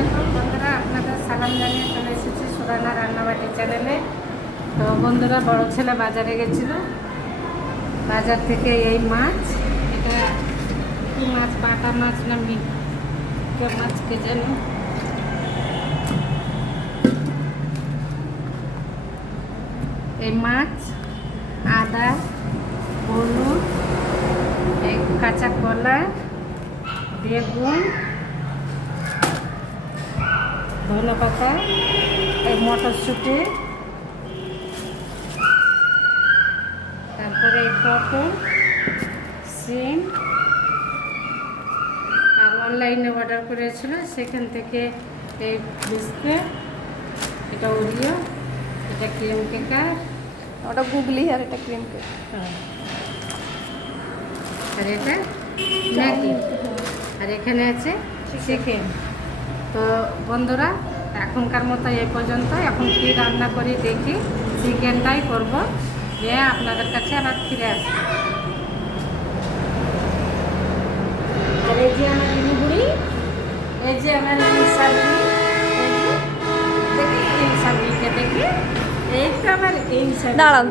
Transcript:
আলাইকুম বন্ধুরা, আপনাদের সালাম জানিয়ে চলে এসেছি সুরানা রান্নাবাটি চ্যানেলে। তো বন্ধুরা, বড় ছেলে বাজারে গেছিল, বাজার থেকে এই মাছ, এটা কি মাছ, বাটা মাছ না মিটকে মাছ কে যেন, এই মাছ, আদা, হলুদ, এই কাঁচা কলা, বেগুন, ধনে পাতা, এই মটরশুঁটি, তারপরে এই পটল, সিম, আর অনলাইনে অর্ডার করেছিল সেখান থেকে এই বিস্কুট, এটা ওরিও, এটা ক্রিম কেকার, ওটা গুগলি আর এটা ক্রিম কেক। আর এটা ম্যাগি, আর এখানে আছে চিকেন। তো বন্ধুরা, এখনকার মতো এই পর্যন্ত। এখন কি রান্না করি দেখি, চিকেনটাই করব, যে আপনাদের কাছে আবার ফিরে আসবো। আর এই যে আমার ইনুগুড়ি, এই যে আমার ইনসাবি, দেখি ইনসাবিকে দেখি, এই তো আমার ইনসাবি। দাঁড়ান।